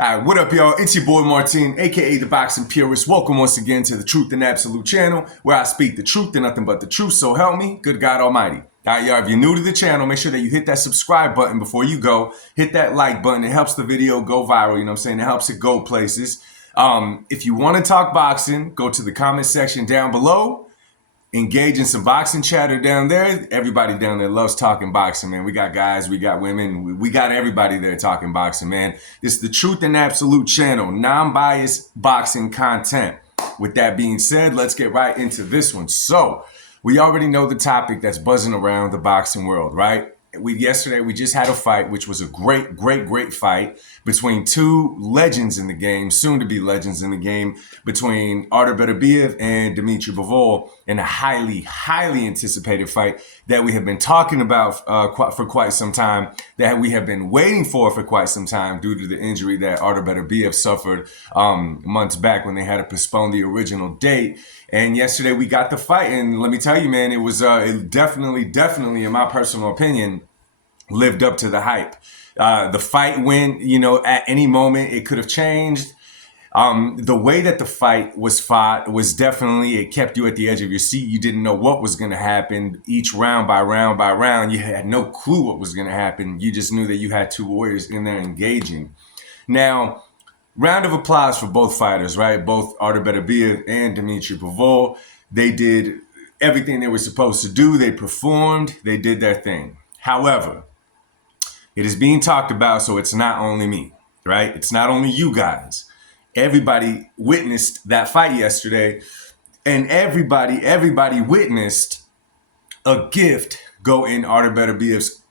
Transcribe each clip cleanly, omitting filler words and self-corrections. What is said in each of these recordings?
Alright, what up, y'all? It's your boy Martin, aka the Boxing Purist. Welcome once again to the Truth and Absolute channel, where I speak the truth and nothing but the truth. So help me, good God Almighty. Alright, y'all, if you're new to the channel, make sure that you hit that subscribe button before you go. Hit that like button. It helps the video go viral, you know what I'm saying? It helps it go places. If you want to talk boxing, go to the comment section down below. Engage in some boxing chatter down there. Everybody down there loves talking boxing, man. We got guys, we got women, we got everybody there talking boxing, man. This is the Truth and Absolute channel, non-biased boxing content. With that being said, let's get right into this one. So, we already know the topic that's buzzing around the boxing world, right? Yesterday we just had a fight, which was a great fight between two legends in the game, soon to be legends in the game, between Artur Beterbiev and Dmitry Bivol, in a highly anticipated fight that we have been talking about for quite some time, that we have been waiting for quite some time due to the injury that Artur Beterbiev suffered months back when they had to postpone the original date. And yesterday we got the fight, and let me tell you, man, it was it definitely, in my personal opinion, lived up to the hype. The fight went, at any moment it could have changed. The way that the fight was fought was definitely, it kept you at the edge of your seat. You didn't know what was going to happen each round by round. You had no clue what was going to happen. You just knew that you had two warriors in there engaging. Now, round of applause for both fighters, right? Both Artur Beterbiev and Dmitry Bivol. They did everything they were supposed to do. They performed. They did their thing. However, it is being talked about, so it's not only me, right? It's not only you guys. Everybody witnessed that fight yesterday, and everybody witnessed a gift go in Artur Beterbiev's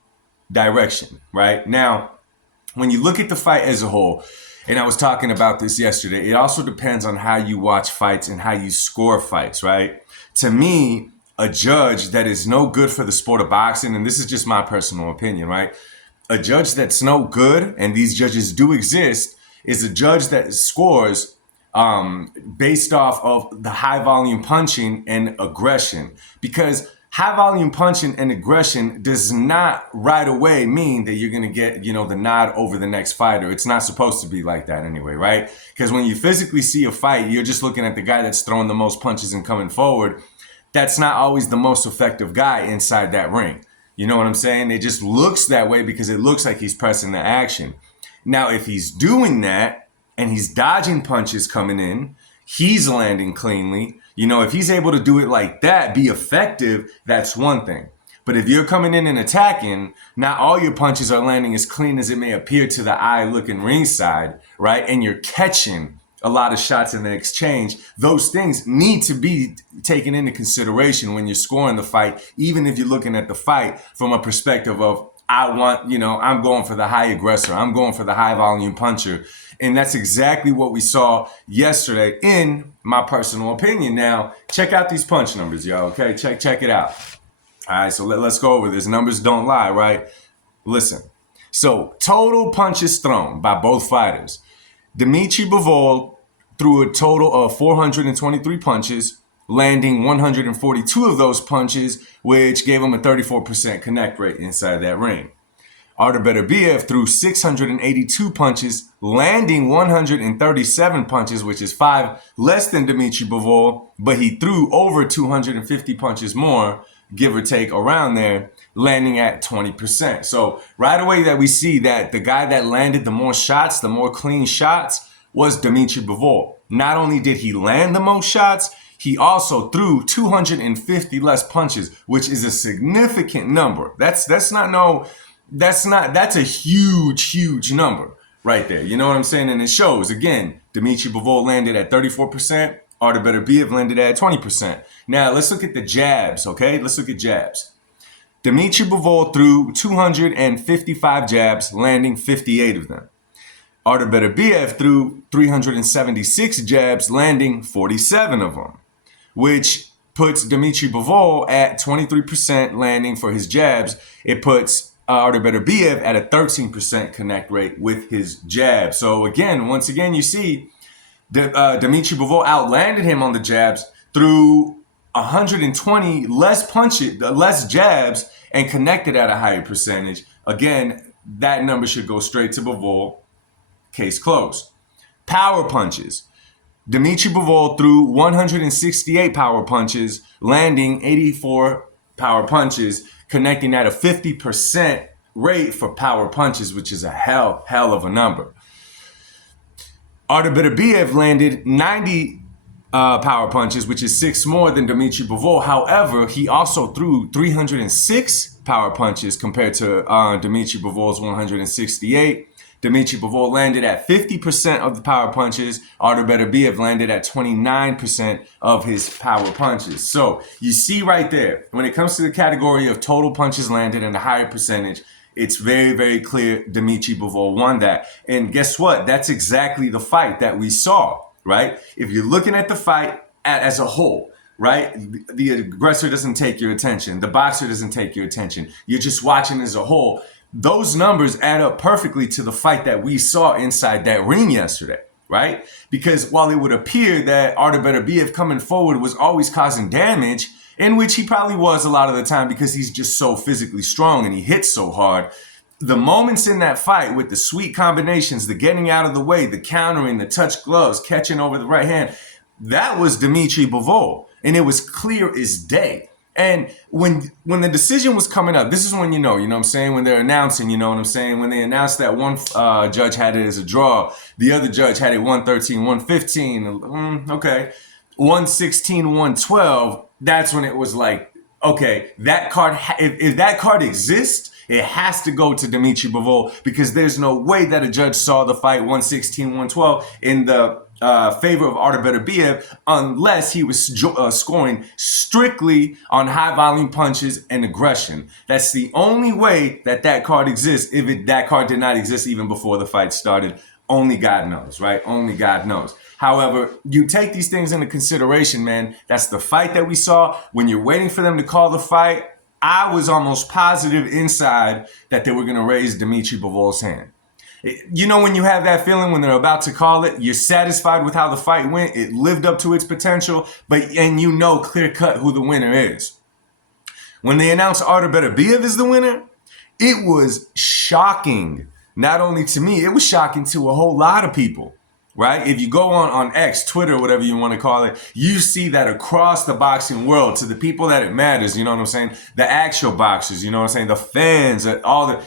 direction, right? Now, when you look at the fight as a whole, and I was talking about this yesterday, it also depends on how you watch fights and how you score fights, right? To me, a judge that is no good for the sport of boxing, and this is just my personal opinion, right? A judge that's no good, and these judges do exist, is a judge that scores based off of the high volume punching and aggression. Because high volume punching and aggression does not right away mean that you're going to get, the nod over the next fighter. It's not supposed to be like that anyway, right? Because when you physically see a fight, you're just looking at the guy that's throwing the most punches and coming forward. That's not always the most effective guy inside that ring. You know what I'm saying? It just looks that way because it looks like he's pressing the action. Now, if he's doing that and he's dodging punches coming in, he's landing cleanly. If he's able to do it like that, be effective, that's one thing. But if you're coming in and attacking, not all your punches are landing as clean as it may appear to the eye looking ringside, right? And you're catching a lot of shots in the exchange. Those things need to be taken into consideration when you're scoring the fight, even if you're looking at the fight from a perspective of, I'm going for the high aggressor. I'm going for the high volume puncher. And that's exactly what we saw yesterday, in my personal opinion. Now, check out these punch numbers, y'all, okay? Check it out. All right, so let's go over this. Numbers don't lie, right? Listen. So, total punches thrown by both fighters. Dmitry Bivol threw a total of 423 punches, landing 142 of those punches, which gave him a 34% connect rate inside that ring. Artur Beterbiev threw 682 punches, landing 137 punches, which is 5 less than Dmitry Bivol, but he threw over 250 punches more, give or take around there, landing at 20%. So right away that we see that the guy that landed the more shots, the more clean shots, was Dmitry Bivol. Not only did he land the most shots, he also threw 250 less punches, which is a significant number. That's a huge number right there. You know what I'm saying? And it shows, again, Dmitry Bivol landed at 34%, Artur Beterbiev landed at 20%. Now, let's look at the jabs, okay? Let's look at jabs. Dmitry Bivol threw 255 jabs, landing 58 of them. Artur Beterbiev threw 376 jabs, landing 47 of them, which puts Dmitry Bivol at 23% landing for his jabs. It puts Artur Beterbiev at a 13% connect rate with his jab. So once again, you see Dmitry Bivol outlanded him on the jabs, threw 120 less jabs, and connected at a higher percentage. Again, that number should go straight to Bivol. case closed. Power punches. Dmitry Bivol threw 168 power punches, landing 84 power punches, connecting at a 50% rate for power punches, which is a hell of a number. Artur Beterbiev landed 90 power punches, which is 6 more than Dmitry Bivol. However, he also threw 306 power punches compared to Dmitry Bivol's 168. Dmitry Bivol landed at 50% of the power punches. Artur Beterbiev landed at 29% of his power punches. So you see right there, when it comes to the category of total punches landed and a higher percentage, it's very, very clear Dmitry Bivol won that. And guess what? That's exactly the fight that we saw, right? If you're looking at the fight as a whole, right? The aggressor doesn't take your attention. The boxer doesn't take your attention. You're just watching as a whole. Those numbers add up perfectly to the fight that we saw inside that ring yesterday, right? Because while it would appear that Artur Beterbiev coming forward was always causing damage, in which he probably was a lot of the time because he's just so physically strong and he hits so hard, the moments in that fight with the sweet combinations, the getting out of the way, the countering, the touch gloves, catching over the right hand, that was Dmitry Bivol. And it was clear as day. And when the decision was coming up, this is when you know what I'm saying? When they're announcing, you know what I'm saying? When they announced that one judge had it as a draw, the other judge had it 113, 115, okay, 116, 112, that's when it was like, okay, that card, if that card exists, it has to go to Dmitry Bivol because there's no way that a judge saw the fight 116, 112 in the favor of Artur Beterbiev unless he was scoring strictly on high volume punches and aggression. That's the only way that card exists. If that card did not exist even before the fight started, only God knows, right? Only God knows. However, you take these things into consideration, man. That's the fight that we saw. When you're waiting for them to call the fight, I was almost positive inside that they were going to raise Dmitry Bivol's hand. You know when you have that feeling when they're about to call it, you're satisfied with how the fight went, it lived up to its potential, and you know clear cut who the winner is. When they announced Artur Beterbiev as the winner, it was shocking. Not only to me, it was shocking to a whole lot of people, right? If you go on X, Twitter, whatever you want to call it, you see that across the boxing world, to the people that it matters, you know what I'm saying? The actual boxers, you know what I'm saying? The fans, all the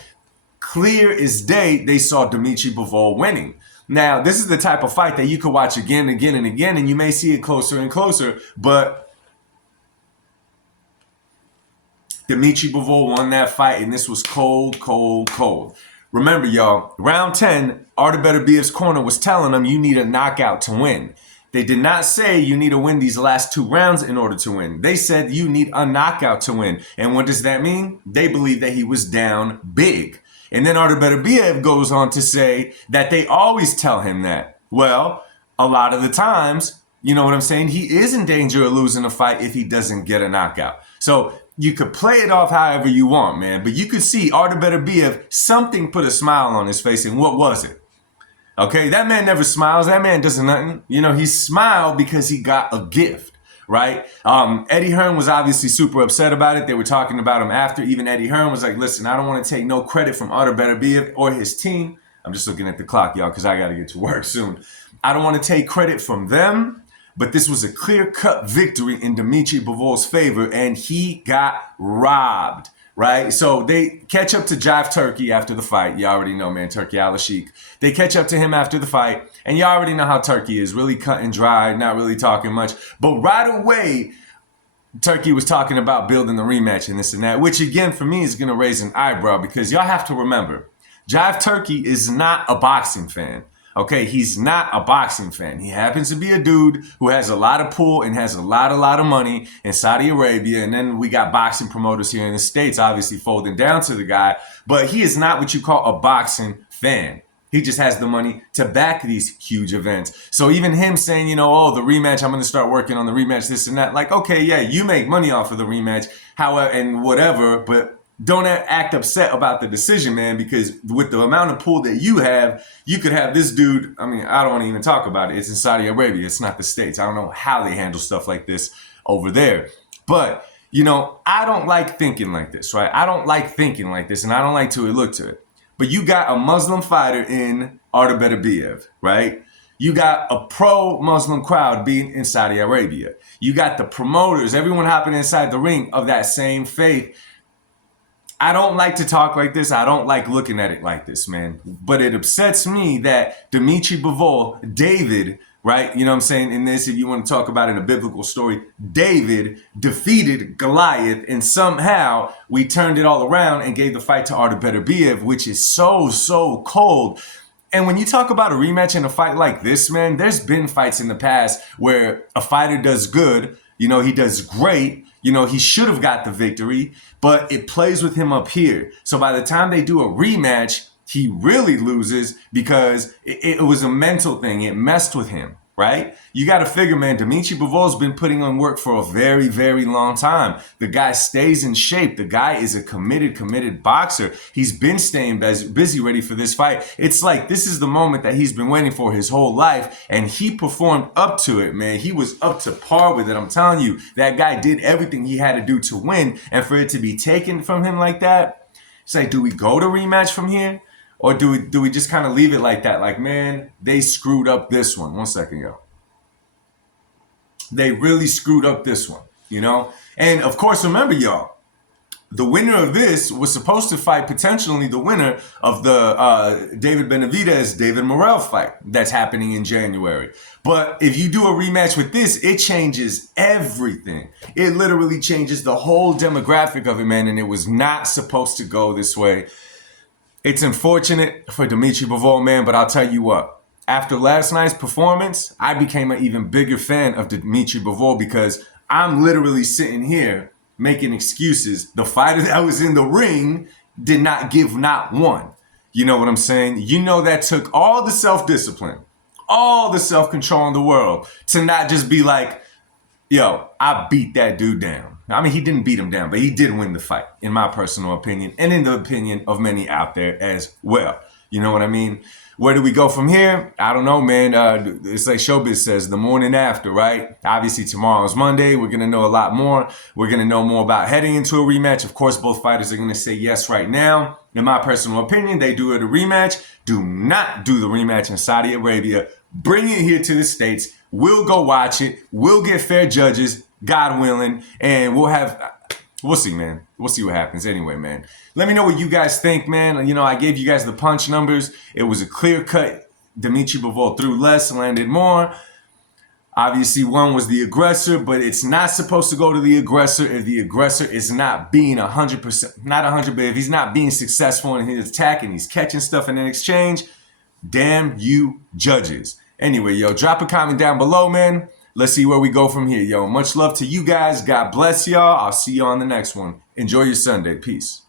clear as day, they saw Dmitry Bivol winning. Now, this is the type of fight that you could watch again, again, and again, and you may see it closer and closer, but Dmitry Bivol won that fight, and this was cold, cold, cold. Remember, y'all, round 10, Artur Beterbiev's corner was telling him you need a knockout to win. They did not say you need to win these last 2 rounds in order to win. They said you need a knockout to win. And what does that mean? They believe that he was down big. And then Artur Beterbiev goes on to say that they always tell him that. Well, a lot of the times, you know what I'm saying? He is in danger of losing a fight if he doesn't get a knockout. So you could play it off however you want, man. But you could see Artur Beterbiev, something put a smile on his face. And what was it? Okay, that man never smiles. That man does nothing. You know, he smiled because he got a gift, right? Eddie Hearn was obviously super upset about it. They were talking about him after. Even Eddie Hearn was like, listen, I don't want to take no credit from Artur Beterbiev or his team. I'm just looking at the clock, y'all, because I got to get to work soon. I don't want to take credit from them, but this was a clear-cut victory in Dmitry Bivol's favor, and he got robbed, right? So they catch up to Jive Turkey after the fight. You already know, man, Turkey Al-Sheikh. They catch up to him after the fight, and you already know how Turkey is, really cut and dry, not really talking much. But right away, Turkey was talking about building the rematch and this and that, which again, for me, is going to raise an eyebrow because y'all have to remember, Jive Turkey is not a boxing fan. Okay, he's not a boxing fan. He happens to be a dude who has a lot of pull and has a lot of money in Saudi Arabia. And then we got boxing promoters here in the States, obviously folding down to the guy. But he is not what you call a boxing fan. He just has the money to back these huge events. So even him saying, you know, oh, the rematch, I'm going to start working on the rematch, this and that. Like, okay, yeah, you make money off of the rematch, however, and whatever, but don't act upset about the decision, man, because with the amount of pull that you have, you could have this dude, I mean, I don't want to even talk about it. It's in Saudi Arabia. It's not the States. I don't know how they handle stuff like this over there. But, you know, I don't like thinking like this, right? I don't like thinking like this, and I don't like to look to it. But you got a Muslim fighter in Artur Beterbiev, right? You got a pro-Muslim crowd being in Saudi Arabia. You got the promoters, everyone hopping inside the ring of that same faith. I don't like to talk like this. I don't like looking at it like this, man. But it upsets me that Dmitry Bivol, David, right? You know what I'm saying? In this, if you want to talk about it in a biblical story, David defeated Goliath, and somehow we turned it all around and gave the fight to Artur Beterbiev, which is so cold. And when you talk about a rematch in a fight like this, man, there's been fights in the past where a fighter does good, you know, he does great, you know, he should have got the victory, but it plays with him up here. So by the time they do a rematch, he really loses because it was a mental thing. It messed with him, right? You got to figure, man, Dmitry Bivol's been putting on work for a very long time. The guy stays in shape. The guy is a committed boxer. He's been staying busy, ready for this fight. It's like this is the moment that he's been waiting for his whole life, and he performed up to it, man. He was up to par with it. I'm telling you, that guy did everything he had to do to win, and for it to be taken from him like that, it's like, do we go to rematch from here? Or do we just kind of leave it like that? Like, man, they screwed up this one. One second, yo. They really screwed up this one, you know? And of course, remember, y'all, the winner of this was supposed to fight potentially the winner of the David Benavidez, David Morrell fight that's happening in January. But if you do a rematch with this, it changes everything. It literally changes the whole demographic of it, man. And it was not supposed to go this way. It's unfortunate for Dmitry Bivol, man, but I'll tell you what. After last night's performance, I became an even bigger fan of Dmitry Bivol because I'm literally sitting here making excuses. The fighter that was in the ring did not give not one. You know what I'm saying? You know that took all the self-discipline, all the self-control in the world to not just be like, yo, I beat that dude down. I mean, he didn't beat him down, but he did win the fight, in my personal opinion, and in the opinion of many out there as well. You know what I mean? Where do we go from here? I don't know, man. It's like Showbiz says, the morning after, right? Obviously, tomorrow is Monday. We're going to know a lot more. We're going to know more about heading into a rematch. Of course, both fighters are going to say yes right now. In my personal opinion, they do it a rematch. Do not do the rematch in Saudi Arabia. Bring it here to the States. We'll go watch it. We'll get fair judges, God willing, and we'll see, man. We'll see what happens anyway, man. Let me know what you guys think, man. You know, I gave you guys the punch numbers. It was a clear cut. Dmitry Bivol threw less, landed more. Obviously, one was the aggressor, but it's not supposed to go to the aggressor if the aggressor is not being 100%, not 100, but if he's not being successful in his attack and he's catching stuff in exchange, damn you judges. Anyway, yo, drop a comment down below, man. Let's see where we go from here, yo. Much love to you guys. God bless y'all. I'll see you on the next one. Enjoy your Sunday. Peace.